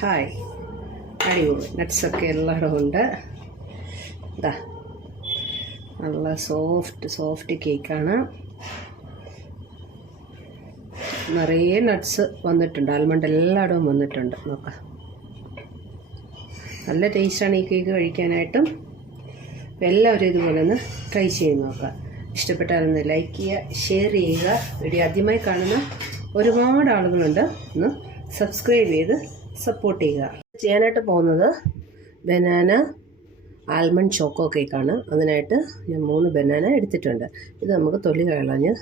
Hi. അടിപൊളി. നട്ട്സൊക്കെ എല്ലായിടും ഉണ്ട്. ഇതാ നല്ല സോഫ്റ്റ് സോഫ്റ്റ് കേക്കാണ്. നിറയെ നട്ട്സ് വന്നിട്ടുണ്ട്. ആൽമണ്ട് എല്ലായിടവും വന്നിട്ടുണ്ട്. നോക്കാം. നല്ല ടേസ്റ്റാണ് ഈ കേക്ക് കഴിക്കാനായിട്ടും. എല്ലാവരും ഇതുപോലെ ഒന്ന് ട്രൈ ചെയ്ത് നോക്കുക ഇഷ്ടപ്പെട്ടാലൊന്ന് ലൈക്ക് ചെയ്യുക ഷെയർ ചെയ്യുക. വീഡിയോ ആദ്യമായി കാണുന്ന ഒരുപാട് ആളുകളുണ്ട്. ഒന്ന് സബ്സ്ക്രൈബ് ചെയ്ത് സപ്പോർട്ട് ചെയ്യുക. ചെയ്യാനായിട്ട് പോകുന്നത് ബനാന ആൽമണ്ട് ചോക്കോ കേക്കാണ് അതിനായിട്ട് ഞാൻ മൂന്ന് ബനാന എടുത്തിട്ടുണ്ട്. ഇത് നമുക്ക് തൊലി കളഞ്ഞ്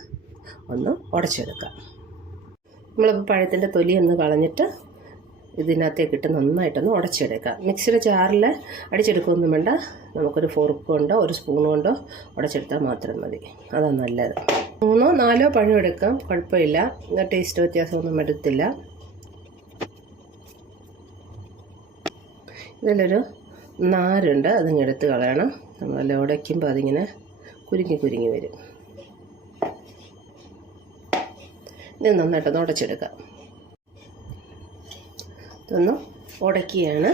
ഒന്ന് ഉടച്ചെടുക്കാം. നമ്മളിപ്പോൾ പഴത്തിന്റെ തൊലി ഒന്ന് കളഞ്ഞിട്ട് ഇതിനകത്തേക്ക് ഇട്ട് നന്നായിട്ടൊന്ന് ഉടച്ചെടുക്കാം. മിക്സിയുടെ ചാറിൽ അടിച്ചെടുക്കുകയൊന്നും വേണ്ട. നമുക്കൊരു ഫോർക്ക് കൊണ്ടോ ഒരു സ്പൂൺ കൊണ്ടോ ഉടച്ചെടുത്താൽ മാത്രം മതി. അതാണ് നല്ലത്. മൂന്നോ നാലോ പഴം എടുക്കാം. കുഴപ്പമില്ല. ടേസ്റ്റ് വ്യത്യാസമൊന്നും എടുത്തില്ല ഇതിലൊരു നാരുണ്ട് അതിങ്ങ് എടുത്ത് കളയണം. നമ്മളല്ല ഉടയ്ക്കുമ്പോൾ അതിങ്ങനെ കുരുങ്ങി കുരുങ്ങി വരും. ഇത് നന്നായിട്ടൊന്ന് ഉടച്ചെടുക്കാം. ഇതൊന്ന് ഉടക്കിയാണ്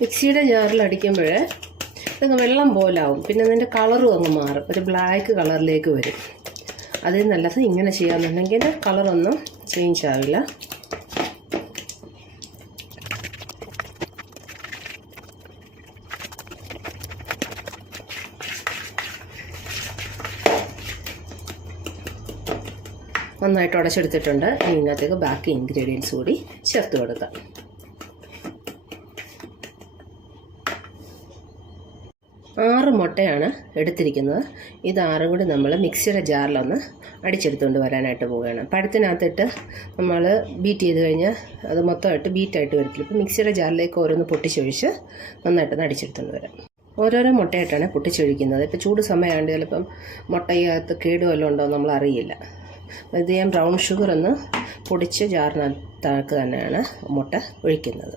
മിക്സിയുടെ ജാറിൽ അടിക്കുമ്പോൾ ഇതങ്ങ് വെള്ളം പോലാവും. പിന്നെ അതിന്റെ കളറും അങ്ങ് മാറും. ഒരു ബ്ലാക്ക് കളറിലേക്ക് വരും. അതിൽ നല്ലത് ഇങ്ങനെ ചെയ്യാമെന്നുണ്ടെങ്കിൽ കളറൊന്നും ചേഞ്ച് ആവില്ല. നന്നായിട്ട് ഉടച്ചെടുത്തിട്ടുണ്ട്. ഇതിനകത്തേക്ക് ബാക്കി ഇൻഗ്രീഡിയൻസ് കൂടി ചേർത്ത് കൊടുക്കാം. ആറ് മുട്ടയാണ് എടുത്തിരിക്കുന്നത്. ഇത് ആറും കൂടി നമ്മൾ മിക്സിയുടെ ജാറിലൊന്ന് അടിച്ചെടുത്തുകൊണ്ട് വരാനായിട്ട് പോവുകയാണ്. പഴത്തിനകത്തിട്ട് നമ്മൾ ബീറ്റ് ചെയ്ത് കഴിഞ്ഞാൽ അത് മൊത്തമായിട്ട് ബീറ്റായിട്ട് വരത്തില്ല. ഇപ്പോൾ മിക്സിയുടെ ജാറിലേക്ക് ഓരോന്ന് പൊട്ടിച്ചൊഴിച്ച് നന്നായിട്ടൊന്ന് അടിച്ചെടുത്തുകൊണ്ട് വരാം. ഓരോരോ മുട്ടയായിട്ടാണ് പൊട്ടിച്ചൊഴിക്കുന്നത്. ഇപ്പോൾ ചൂട് സമയമാണ്ട് ചിലപ്പം മുട്ടയ്ക്കകത്ത് കേട് വല്ലതും ഉണ്ടോ നമ്മൾ അറിയില്ല ഇത് ഞാൻ ബ്രൗൺ ഷുഗർ ഒന്ന് പൊടിച്ച് ജാറിനകത്താക്ക് തന്നെയാണ് മുട്ട ഒഴിക്കുന്നത്.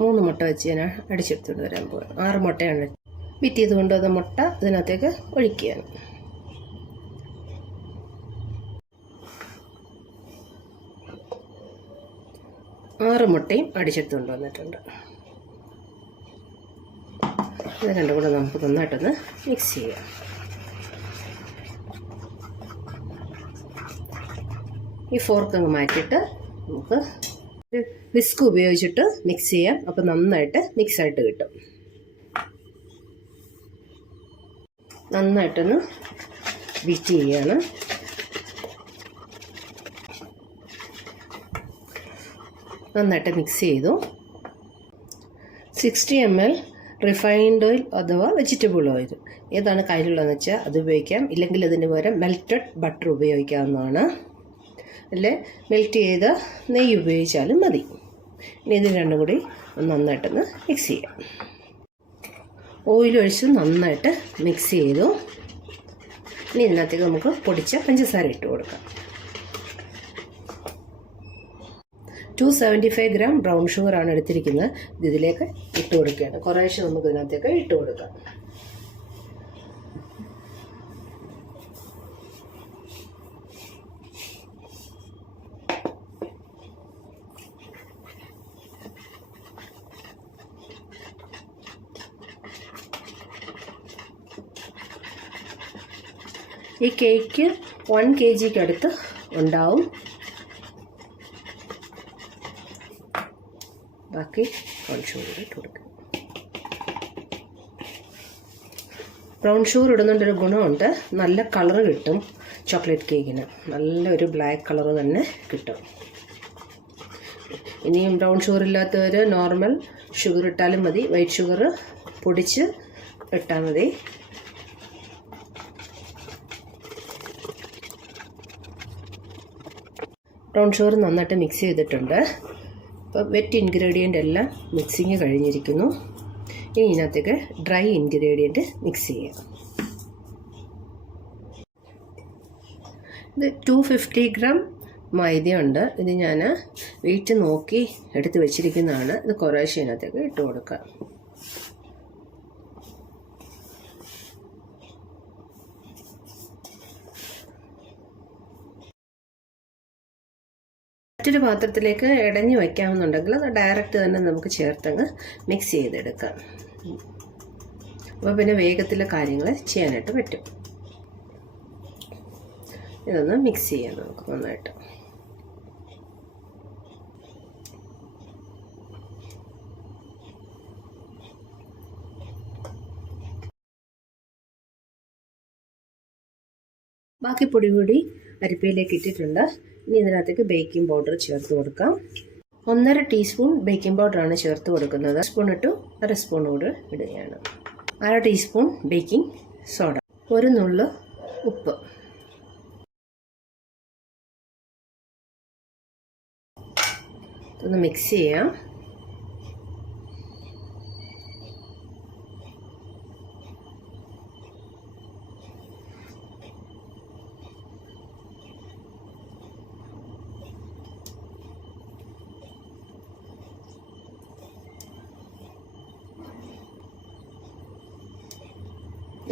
മൂന്ന് മുട്ട വെച്ച് ഞാൻ അടിച്ചെടുത്തുകൊണ്ട് വരാൻ പോകും ആറ് മുട്ടയാണ്. ബിറ്റ് ചെയ്ത് കൊണ്ടുവന്ന മുട്ട ഇതിനകത്തേക്ക് ഒഴിക്കുകയാണ്. ആറ് മുട്ടയും അടിച്ചെടുത്തുകൊണ്ട് വന്നിട്ടുണ്ട്. ഇത് രണ്ടും കൂടെ നമുക്ക് നന്നായിട്ടൊന്ന് മിക്സ് ചെയ്യാം. ഈ ഫോർക്ക് അങ്ങ് മാറ്റിയിട്ട് നമുക്ക് വിസ്ക് ഉപയോഗിച്ചിട്ട് മിക്സ് ചെയ്യാം. അപ്പോൾ നന്നായിട്ട് മിക്സായിട്ട് കിട്ടും. നന്നായിട്ടൊന്ന് ബീറ്റ് ചെയ്യാണ്. നന്നായിട്ട് മിക്സ് ചെയ്തു. Sixty M L refined oil അഥവാ വെജിറ്റബിൾ ഓയിൽ ഏതാണ് കയ്യിലുള്ളതെന്ന് വെച്ചാൽ അത് ഉപയോഗിക്കാം. ഇല്ലെങ്കിൽ അതിന് പകരം മെൽറ്റഡ് ബട്ടർ ഉപയോഗിക്കാവുന്നതാണ്. അല്ലെ? മെൽറ്റ് ചെയ്ത നെയ്യ് ഉപയോഗിച്ചാലും മതി. ഇനി ഇത് രണ്ടും കൂടി നന്നായിട്ടൊന്ന് മിക്സ് ചെയ്യാം. ഓയിൽ ഒഴിച്ച് നന്നായിട്ട് മിക്സ് ചെയ്തു. ഇനി ഇതിനകത്തേക്ക് നമുക്ക് പൊടിച്ച പഞ്ചസാര ഇട്ട് കൊടുക്കാം. Two seventy five gram brown ഷുഗറാണ് എടുത്തിരിക്കുന്നത്. ഇതിലേക്ക് ഇട്ട് കൊടുക്കുകയാണ്. കുറേശ്ശെ നമുക്ക് ഇതിനകത്തേക്ക് ഇട്ട് കൊടുക്കാം. ഈ കേക്ക് വൺ കെ ജിക്ക് അടുത്ത് ഉണ്ടാവും. ബാക്കി ബ്രൗൺ ഷുഗർ ഇട്ട് കൊടുക്കുക ബ്രൗൺ ഷുഗർ ഇടുന്നതിന്റെ ഒരു ഗുണമുണ്ട്. നല്ല കളറ് കിട്ടും ചോക്ലേറ്റ് കേക്കിന് നല്ലൊരു ബ്ലാക്ക് കളർ തന്നെ കിട്ടും. ഇനിയും ബ്രൗൺ ഷുഗർ ഇല്ലാത്തവർ നോർമൽ ഷുഗർ ഇട്ടാലും മതി. വൈറ്റ് ഷുഗർ പൊടിച്ച് ഇട്ടാൽ മതി. ബ്രൗൺ ഷുഗർ നന്നായിട്ട് മിക്സ് ചെയ്തിട്ടുണ്ട്. അപ്പോൾ വെറ്റ് ഇൻഗ്രീഡിയന്റ് എല്ലാം മിക്സിങ് കഴിഞ്ഞിരിക്കുന്നു. ഇനി ഇതിനകത്തേക്ക് ഡ്രൈ ഇൻഗ്രീഡിയന്റ് മിക്സ് ചെയ്യാം. ഇത് ടു ഫിഫ്റ്റി ഗ്രാം മൈദയുണ്ട്. ഇത് ഞാൻ വെയിറ്റ് നോക്കി എടുത്ത് വെച്ചിരിക്കുന്നതാണ്. ഇത് കുറേശ്ശെ ഇതിനകത്തേക്ക് ഇട്ട് കൊടുക്കാം. മറ്റൊരു പാത്രത്തിലേക്ക് ഇടഞ്ഞു വയ്ക്കാമെന്നുണ്ടെങ്കിൽ അത് ഡയറക്റ്റ് തന്നെ നമുക്ക് ചേർത്തങ്ങ് മിക്സ് ചെയ്തെടുക്കാം. അപ്പോൾ പിന്നെ വേഗത്തിൽ കാര്യങ്ങൾ ചെയ്യാനായിട്ട് പറ്റും. ഇതൊന്ന് മിക്സ് ചെയ്യാം നമുക്ക് നന്നായിട്ട്. ബാക്കി പൊടി കൂടി അരിപ്പയിലേക്ക് ഇട്ടിട്ടുണ്ട്. ഇനി ഇതിനകത്തേക്ക് ബേക്കിംഗ് പൗഡർ ചേർത്ത് കൊടുക്കാം. ഒന്നര ടീസ്പൂൺ ബേക്കിംഗ് പൗഡറാണ് ചേർത്ത് കൊടുക്കുന്നത്. സ്പൂൺ ഇട്ടു അര സ്പൂൺ കൂടെ ഇടുകയാണ്. അര ടീസ്പൂൺ ബേക്കിംഗ് സോഡ ഒരു നുള്ളു ഉപ്പ്. ഒന്ന് മിക്സ് ചെയ്യാം.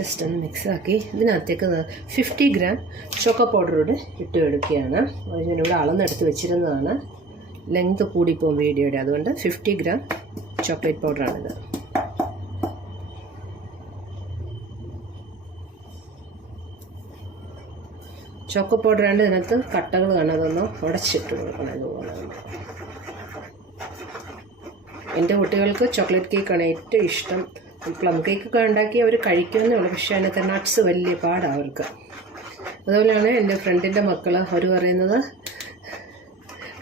ജസ്റ്റ് ഒന്ന് മിക്സാക്കി ഇതിനകത്തേക്ക് ഫിഫ്റ്റി ഗ്രാം ചോക്ക പൗഡറോട് ഇട്ട് എടുക്കുകയാണ്. ഞാനിവിടെ അളന്നെടുത്ത് വെച്ചിരുന്നതാണ്. ലെങ്ത് കൂടിപ്പോകും വീഡിയോയുടെ. അതുകൊണ്ട് ഫിഫ്റ്റി ഗ്രാം ചോക്ലേറ്റ് പൗഡറാണിത് പൗഡർ പൗഡറാണ്ട് ഇതിനകത്ത് കട്ടകൾ കാണാതൊന്ന് ഉടച്ചിട്ട് കൊടുക്കണം ഇതുപോലെ എന്റെ കുട്ടികൾക്ക് ചോക്ലേറ്റ് കേക്കാണ് ഏറ്റവും ഇഷ്ടം. പ്ലം കേക്കൊക്കെ ഉണ്ടാക്കി അവർ കഴിക്കുമെന്നേ ഉള്ളൂ. പക്ഷേ അതിനകത്ത് നട്ട്സ് വലിയ പാടാണ് അവർക്ക്. അതുപോലെയാണ് എന്റെ ഫ്രണ്ടിന്റെ മക്കൾ അവർ പറയുന്നത്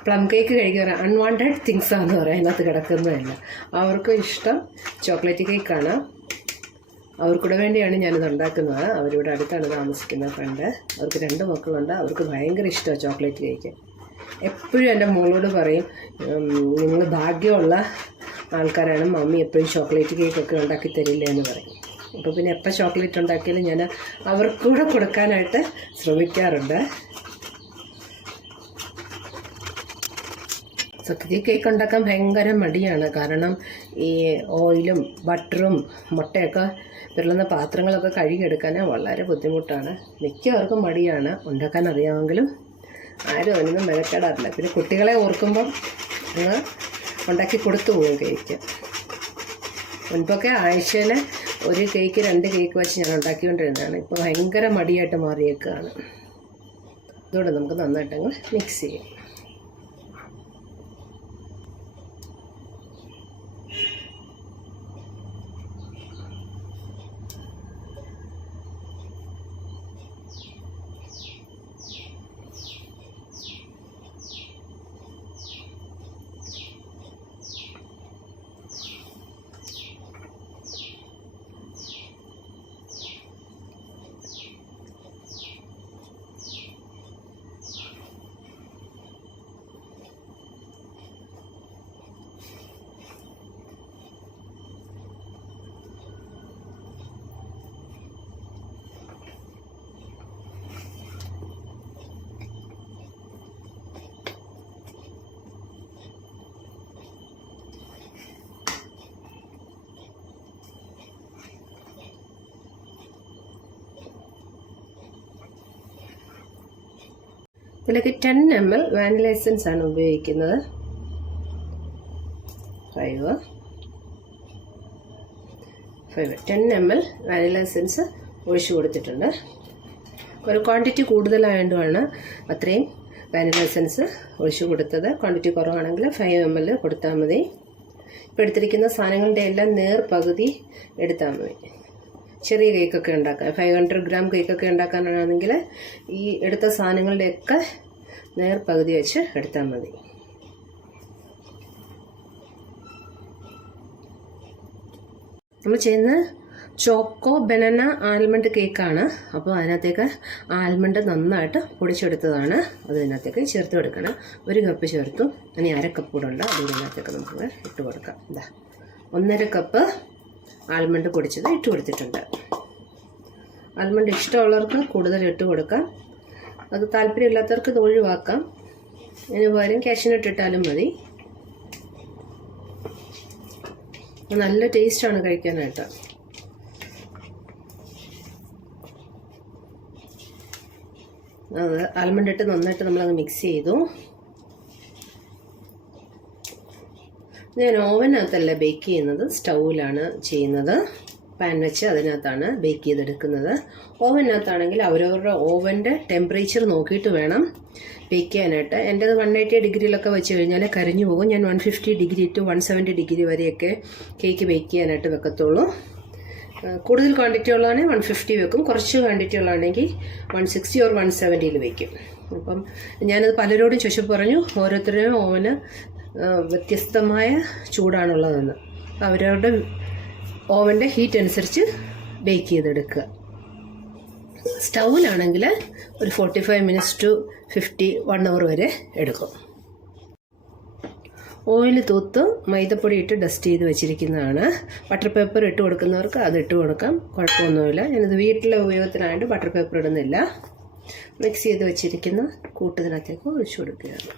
പ്ലം കേക്ക് കഴിക്കാൻ അൺവാണ്ടഡ് തിങ്സ് ആണെന്ന് പറയാം അതിനകത്ത് കിടക്കുന്നതല്ല അവർക്ക് ഇഷ്ടം ചോക്ലേറ്റ് കേക്കാണ്. അവർക്കൂടെ വേണ്ടിയാണ് ഞാനിത് ഉണ്ടാക്കുന്നത്. അവരിവിടെ അടുത്താണ് താമസിക്കുന്ന ഫ്രണ്ട്. അവർക്ക് രണ്ട് മക്കളുണ്ട്. അവർക്ക് ഭയങ്കര ഇഷ്ടമാണ് ചോക്ലേറ്റ് കേക്ക്. എപ്പോഴും എന്റെ മോളോട് പറയും നിങ്ങൾ ഭാഗ്യമുള്ള ആൾക്കാരാണ് മമ്മി എപ്പോഴും ചോക്ലേറ്റ് കേക്കൊക്കെ ഉണ്ടാക്കി തരില്ല എന്ന് പറയും. അപ്പോൾ പിന്നെ എപ്പോൾ ചോക്ലേറ്റ് ഉണ്ടാക്കിയാലും ഞാൻ അവർക്കൂടെ കൊടുക്കാനായിട്ട് ശ്രമിക്കാറുണ്ട്. സത്യത്തിൽ കേക്ക് ഉണ്ടാക്കാൻ ഭയങ്കര മടിയാണ്. കാരണം ഈ ഓയിലും ബട്ടറും മുട്ടയൊക്കെ വിരളുന്ന പാത്രങ്ങളൊക്കെ കഴുകിയെടുക്കാൻ വളരെ ബുദ്ധിമുട്ടാണ്. മിക്കവർക്കും മടിയാണ് ഉണ്ടാക്കാൻ അറിയാമെങ്കിലും ആരും അതിനൊന്നും മെനക്കെടാറില്ല. പിന്നെ കുട്ടികളെ ഓർക്കുമ്പം ഉണ്ടാക്കി കൊടുത്തു പോകും കേക്ക്. മുൻപൊക്കെ ആഴ്ചയിൽ ഒരു കേക്ക് രണ്ട് കേക്ക് വെച്ച് ഞാൻ ഉണ്ടാക്കിക്കൊണ്ടിരുന്നതാണ്. ഇപ്പോൾ ഭയങ്കര മടിയായിട്ട് മാറിയേക്കുകയാണ് ഇതോടെ നമുക്ക് നന്നായിട്ടങ്ങ് മിക്സ് ചെയ്യാം. ഇതിലേക്ക് ten M L vanilla essence ആണ് ഉപയോഗിക്കുന്നത്. Five five ten M L vanilla essence ഒഴിച്ചു കൊടുത്തിട്ടുണ്ട്. ഒരു ക്വാണ്ടിറ്റി കൂടുതലായതുകൊണ്ടാണ് അത്രയും വാനില എസൻസ് ഒഴിച്ചു കൊടുത്തത്. ക്വാണ്ടിറ്റി കുറവാണെങ്കിൽ ഫൈവ് എം എൽ കൊടുത്താൽ മതി. ഇപ്പോൾ എടുത്തിരിക്കുന്ന സാധനങ്ങളുടെ എല്ലാം നേർ പകുതി എടുത്താൽ മതി. ചെറിയ കേക്കൊക്കെ ഉണ്ടാക്കാൻ ഫൈവ് ഹൺഡ്രഡ് ഗ്രാം കേക്കൊക്കെ ഉണ്ടാക്കാനാണെങ്കിൽ ഈ എടുത്ത സാധനങ്ങളുടെയൊക്കെ നേർ പകുതി വെച്ച് എടുത്താൽ മതി. നമ്മൾ ചെയ്യുന്ന ചോക്കോ ബനന ആൽമണ്ട് കേക്കാണ്. അപ്പോൾ അതിനകത്തേക്ക് ആൽമണ്ട് നന്നായിട്ട് പൊടിച്ചെടുത്തതാണ്. അത് ചേർത്ത് കൊടുക്കണം. ഒരു കപ്പ് ചേർത്തു. ഇനി അര കപ്പ് കൂടെ ഉണ്ട്. നമുക്ക് ഇട്ട് കൊടുക്കാം. ഇതാ ഒന്നര കപ്പ് ആൽമണ്ട് പൊടിച്ചത് ഇട്ട് കൊടുത്തിട്ടുണ്ട്. ആൽമണ്ട് ഇഷ്ടമുള്ളവർക്ക് കൂടുതൽ ഇട്ട് കൊടുക്കാം. അത് താല്പര്യമില്ലാത്തവർക്ക് ഇത് ഒഴിവാക്കാം. അതിന് പകരം ക്യാഷിനിട്ടിട്ടാലും മതി. നല്ല ടേസ്റ്റാണ് കഴിക്കാനായിട്ട്. അത് ആൽമണ്ട് ഇട്ട് നന്നായിട്ട് നമ്മളത് മിക്സ് ചെയ്തു. ഞാൻ ഓവനകത്തല്ല ബേക്ക് ചെയ്യുന്നത്. സ്റ്റൗവിലാണ് ചെയ്യുന്നത്. പാൻ വെച്ച് അതിനകത്താണ് ബേക്ക് ചെയ്തെടുക്കുന്നത്. ഓവനകത്താണെങ്കിൽ അവരവരുടെ ഓവന്റെ ടെമ്പറേച്ചർ നോക്കിയിട്ട് വേണം ബേക്ക് ചെയ്യാനായിട്ട്. എന്റെത് വൺ എയ്റ്റി ഡിഗ്രിയിലൊക്കെ വെച്ച് കഴിഞ്ഞാൽ കരിഞ്ഞു പോകും. ഞാൻ one fifty degree to one seventy degree വരെയൊക്കെ കേക്ക് ബേക്ക് ചെയ്യാനായിട്ട് വെക്കത്തുള്ളൂ. കൂടുതൽ ക്വാണ്ടിറ്റി ഉള്ളതാണെങ്കിൽ വൺ ഫിഫ്റ്റി വെക്കും. കുറച്ച് ക്വാണ്ടിറ്റി ഉള്ളതാണെങ്കിൽ വൺ സിക്സ്റ്റി ഓർ വൺ സെവന്റിയിൽ വെക്കും. അപ്പം ഞാനത് പലരോടും ചോദിച്ചപ്പോൾ പറഞ്ഞു ഓരോരുത്തരും ഓവന് വ്യത്യസ്തമായ ചൂടാണുള്ളതെന്ന്. അവരവരുടെ ഓവന്റെ ഹീറ്റ് അനുസരിച്ച് ബേക്ക് ചെയ്തെടുക്കുക. സ്റ്റൗവിലാണെങ്കിൽ ഒരു forty five minutes to fifty one hour വരെ എടുക്കും. ഓയിൽ തൂത്ത് മൈദപ്പൊടി ഇട്ട് ഡസ്റ്റ് ചെയ്ത് വെച്ചിരിക്കുന്നതാണ്. ബട്ടർ പേപ്പർ ഇട്ട് കൊടുക്കുന്നവർക്ക് അത് ഇട്ട് കൊടുക്കാം. കുഴപ്പമൊന്നുമില്ല. ഞാനിത് വീട്ടിലെ ഉപയോഗത്തിനായിട്ട് ബട്ടർ പേപ്പർ ഇടുന്നില്ല. മിക്സ് ചെയ്ത് വെച്ചിരിക്കുന്ന കൂട്ടത്തിനകത്തേക്ക് ഒഴിച്ചു കൊടുക്കുകയാണ്.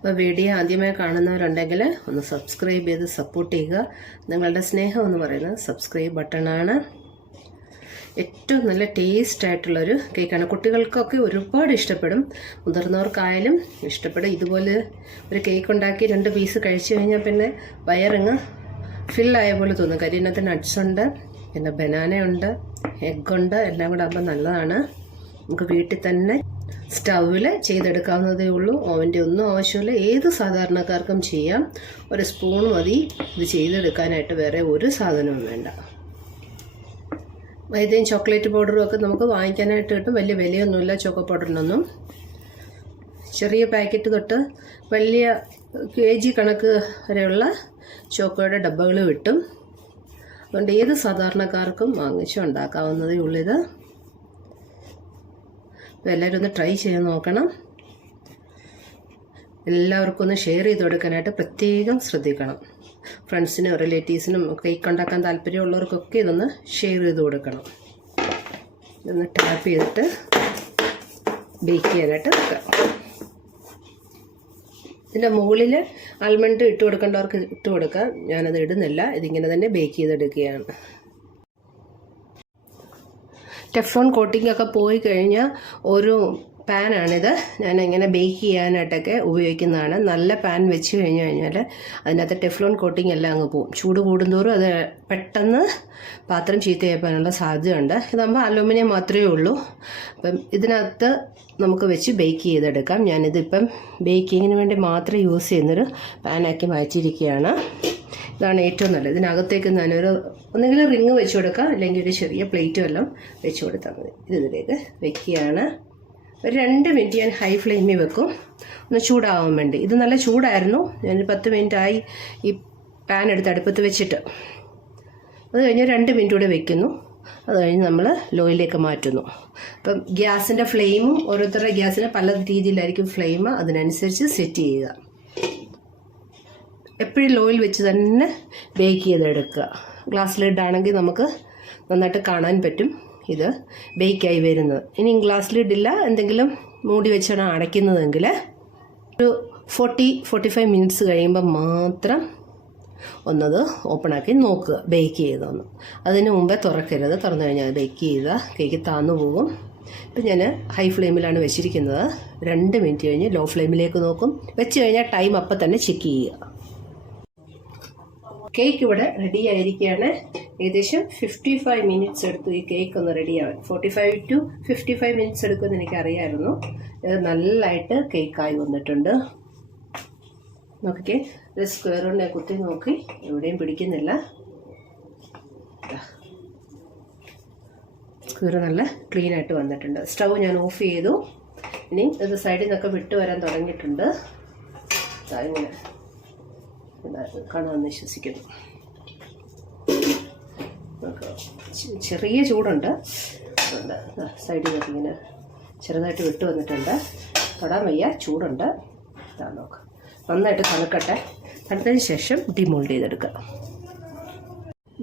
അപ്പോൾ വീഡിയോ ആദ്യമായി കാണുന്നവരുണ്ടെങ്കിൽ ഒന്ന് സബ്സ്ക്രൈബ് ചെയ്ത് സപ്പോർട്ട് ചെയ്യുക. നിങ്ങളുടെ സ്നേഹം എന്ന് പറയുന്നത് സബ്സ്ക്രൈബ് ബട്ടണാണ് ഏറ്റവും നല്ല ടേസ്റ്റ് ആയിട്ടുള്ളൊരു കേക്കാണ് കുട്ടികൾക്കൊക്കെ ഒരുപാട് ഇഷ്ടപ്പെടും. മുതിർന്നവർക്കായാലും ഇഷ്ടപ്പെടും. ഇതുപോലെ ഒരു കേക്ക് ഉണ്ടാക്കി രണ്ട് പീസ് കഴിച്ചു കഴിഞ്ഞാൽ പിന്നെ വയറിങ് ഫില്ലായ പോലെ തോന്നും. കാര്യം ഇതിനകത്ത് നട്ട്സ് ഉണ്ട് പിന്നെ ബനാന ഉണ്ട് എഗ്ഗുണ്ട് എല്ലാം കൂടെ ആകുമ്പോൾ നല്ലതാണ്. നമുക്ക് വീട്ടിൽ തന്നെ സ്റ്റൗവിൽ ചെയ്തെടുക്കാവുന്നതേ ഉള്ളൂ. ഓവന്റെ ഒന്നും ആവശ്യമില്ല. ഏത് സാധാരണക്കാർക്കും ചെയ്യാം. ഒരു സ്പൂൺ മതി. ഇത് ചെയ്തെടുക്കാനായിട്ട് വേറെ ഒരു സാധനവും വേണ്ട. മൈദയും ചോക്ലേറ്റ് പൗഡറും ഒക്കെ നമുക്ക് വാങ്ങിക്കാനായിട്ട് കിട്ടും വലിയ വിലയൊന്നുമില്ല ചോക്കോ പൗഡറിനൊന്നും. ചെറിയ പാക്കറ്റ് തൊട്ട് വലിയ കെ ജി കണക്ക് വരെയുള്ള ചോക്കോയുടെ ഡബ്ബകൾ കിട്ടും. അതുകൊണ്ട് ഏത് സാധാരണക്കാർക്കും വാങ്ങിച്ചുണ്ടാക്കാവുന്നതേ ഉള്ളൂ ഉള്ളിത് അപ്പോൾ എല്ലാവരും ഒന്ന് ട്രൈ ചെയ്യാൻ നോക്കണം. എല്ലാവർക്കും ഒന്ന് ഷെയർ ചെയ്ത് കൊടുക്കാനായിട്ട് പ്രത്യേകം ശ്രദ്ധിക്കണം. ഫ്രണ്ട്സിനും റിലേറ്റീവ്സിനും കേക്ക് ഉണ്ടാക്കാൻ താല്പര്യമുള്ളവർക്കൊക്കെ ഇതൊന്ന് ഷെയർ ചെയ്ത് കൊടുക്കണം. ഇതൊന്ന് ടാപ്പ് ചെയ്തിട്ട് ബേക്ക് ചെയ്യാനായിട്ട് വെക്കാം ഇതിന്റെ മുകളിൽ ആൽമണ്ട് ഇട്ട് കൊടുക്കേണ്ടവർക്ക് ഇട്ട് കൊടുക്കാം. ഞാനത് ഇടുന്നില്ല. ഇതിങ്ങനെ തന്നെ ബേക്ക് ചെയ്തെടുക്കുകയാണ്. ടെഫോൺ കോട്ടിംഗ് ഒക്കെ പോയി കഴിഞ്ഞാൽ ഒരു പാനാണിത്. ഞാൻ ഇങ്ങനെ ബേക്ക് ചെയ്യാനായിട്ടൊക്കെ ഉപയോഗിക്കുന്നതാണ്. നല്ല പാൻ വെച്ച് കഴിഞ്ഞ് കഴിഞ്ഞാൽ അതിനകത്ത് ടെഫ്ലോൺ കോട്ടിംഗ് എല്ലാം അങ്ങ് പോവും ചൂട് കൂടുന്തോറും അത് പെട്ടെന്ന് പാത്രം ചീത്തയാക്കാനുള്ള സാധ്യതയുണ്ട്. ഇതാകുമ്പോൾ അലുമിനിയം മാത്രമേ ഉള്ളൂ. അപ്പം ഇതിനകത്ത് നമുക്ക് വെച്ച് ബേക്ക് ചെയ്തെടുക്കാം. ഞാനിതിപ്പം ബേക്കിങ്ങിന് വേണ്ടി മാത്രം യൂസ് ചെയ്യുന്നൊരു പാനാക്കി മാറ്റിയിരിക്കുകയാണ്. ഇതാണ് ഏറ്റവും നല്ലത്. ഇതിനകത്തേക്ക് ഞാനൊരു ഒന്നെങ്കിൽ റിങ് വെച്ച് കൊടുക്കാം. അല്ലെങ്കിൽ ഒരു ചെറിയ പ്ലേറ്റ് വല്ലതും വെച്ച് കൊടുത്താൽ മതി. ഇത് ഇതിലേക്ക് വെക്കുകയാണ്. ഒരു രണ്ട് മിനിറ്റ് ഞാൻ ഹൈ ഫ്ലെയിമിൽ വെക്കും. ഒന്ന് ചൂടാവാൻ വേണ്ടി. ഇത് നല്ല ചൂടായിരുന്നു. ഞാൻ പത്ത് മിനിറ്റ് ആയി ഈ പാൻ എടുത്ത് അടുപ്പത്ത് വെച്ചിട്ട്. അത് കഴിഞ്ഞ് രണ്ട് മിനിറ്റ് കൂടെ വെക്കുന്നു. അത് കഴിഞ്ഞ് നമ്മൾ ലോയിലേക്ക് മാറ്റുന്നു. അപ്പം ഗ്യാസിന്റെ ഫ്ലെയിമും ഓരോരുത്തരുടെ ഗ്യാസിന് പല രീതിയിലായിരിക്കും ഫ്ലെയിം അതിനനുസരിച്ച് സെറ്റ് ചെയ്യുക. എപ്പോഴും ലോയിൽ വെച്ച് തന്നെ ബേക്ക് ചെയ്തെടുക്കുക. ഗ്ലാസ് നമുക്ക് നന്നായിട്ട് കാണാൻ പറ്റും ഇത് ബേക്കായി വരുന്നത്. ഇനി ഗ്ലാസ് എന്തെങ്കിലും മൂടി വെച്ചാണ് അടയ്ക്കുന്നതെങ്കിൽ ഒരു ഫോർട്ടി ഫോർട്ടി ഫൈവ് മിനിറ്റ്സ് കഴിയുമ്പോൾ മാത്രം ഒന്നത് ഓപ്പണാക്കി നോക്കുക ബേക്ക് ചെയ്തൊന്ന്. അതിന് മുമ്പേ തുറക്കരുത് തുറന്നു കഴിഞ്ഞാൽ ബേക്ക് ചെയ്ത കേക്ക് താന്നു പോകും. ഇപ്പം ഞാൻ ഹൈ ഫ്ലെയിമിലാണ് വെച്ചിരിക്കുന്നത്. രണ്ട് മിനിറ്റ് കഴിഞ്ഞ് ലോ ഫ്ലെയിമിലേക്ക് നോക്കും. വെച്ച് കഴിഞ്ഞാൽ ടൈം അപ്പം തന്നെ ചെക്ക് ചെയ്യുക. കേക്ക് ഇവിടെ റെഡി ആയിരിക്കുകയാണ്. ഏകദേശം ഫിഫ്റ്റി ഫൈവ് മിനിറ്റ്സ് എടുത്തു ഈ കേക്ക് ഒന്ന് റെഡി ആവാൻ. Forty five to fifty five minutes എടുക്കുമെന്ന് എനിക്കറിയായിരുന്നു. ഇത് നല്ലതായിട്ട് കേക്കായി വന്നിട്ടുണ്ട്. നോക്കിക്കേ ഇത് സ്ക്വയർ കൊണ്ട് കുത്തി നോക്കി. എവിടെയും പിടിക്കുന്നില്ല. സ്ക്വയർ നല്ല ക്ലീൻ ആയിട്ട് വന്നിട്ടുണ്ട്. സ്റ്റൗ ഞാൻ ഓഫ് ചെയ്തു. ഇനി ഇത് സൈഡിൽ നിന്നൊക്കെ വിട്ടു വരാൻ തുടങ്ങിയിട്ടുണ്ട്. ഇങ്ങനെ. കാണാമെന്ന് വിശ്വസിക്കുന്നു. ചെറിയ ചൂടുണ്ട്. സൈഡിൽ നിന്നൊക്കെ ഇങ്ങനെ ചെറുതായിട്ട് വിട്ടു വന്നിട്ടുണ്ട്. തൊടാൻ വയ്യ ചൂടുണ്ട്. ഇതാ നോക്കാം. നന്നായിട്ട് തണുക്കട്ടെ. തണുത്തതിന് ശേഷം ഡിമോൾഡ് ചെയ്തെടുക്കുക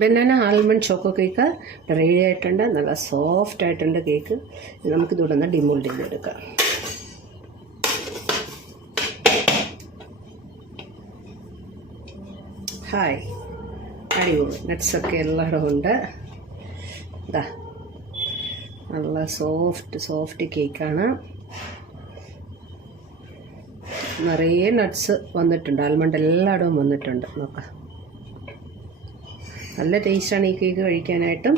banana almond choco cake ready ആയിട്ടുണ്ട്. നല്ല സോഫ്റ്റ് ആയിട്ടുണ്ട് കേക്ക്. ഒന്ന് ഡിമോൾഡ് ചെയ്തെടുക്കാം. ഹായ് അടിപൊളി. നട്ട്സൊക്കെ എല്ലായിടും ഉണ്ട്. ഇതാ നല്ല സോഫ്റ്റ് സോഫ്റ്റ് കേക്കാണ് നിറയെ നട്ട്സ് വന്നിട്ടുണ്ട്. ആൽമണ്ട് എല്ലായിടവും വന്നിട്ടുണ്ട്. നോക്കാം. നല്ല ടേസ്റ്റാണ് ഈ കേക്ക് കഴിക്കാനായിട്ടും.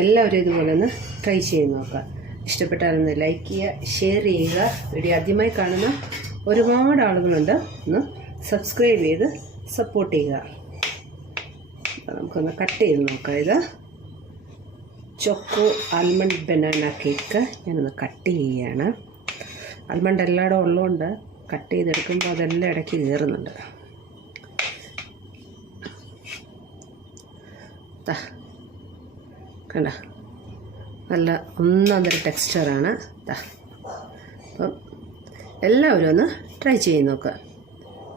എല്ലാവരും ഇതുപോലെ ഒന്ന് ട്രൈ ചെയ്ത് നോക്കുക ഇഷ്ടപ്പെട്ടാലൊന്ന് ലൈക്ക് ചെയ്യുക ഷെയർ ചെയ്യുക. വീഡിയോ ആദ്യമായി കാണുന്ന ഒരുപാട് ആളുകളുണ്ട്. ഒന്ന് സബ്സ്ക്രൈബ് ചെയ്ത് സപ്പോർട്ട് ചെയ്യുക. നമുക്കൊന്ന് കട്ട് ചെയ്ത് നോക്കാം. ഇത് ചൊക്കോ ആൽമണ്ട് ബനാന കേക്ക് ഞാനൊന്ന് കട്ട് ചെയ്യുകയാണ്. ആൽമണ്ട് എല്ലായിടും ഉള്ളതുകൊണ്ട് കട്ട് ചെയ്തെടുക്കുമ്പോൾ അതെല്ലാം ഇടയ്ക്ക് കയറുന്നുണ്ട്. കണ്ട? നല്ല ഒന്നൊന്നര ടെക്സ്ചറാണ്. അപ്പം എല്ലാവരും ഒന്ന് ട്രൈ ചെയ്ത് നോക്കുക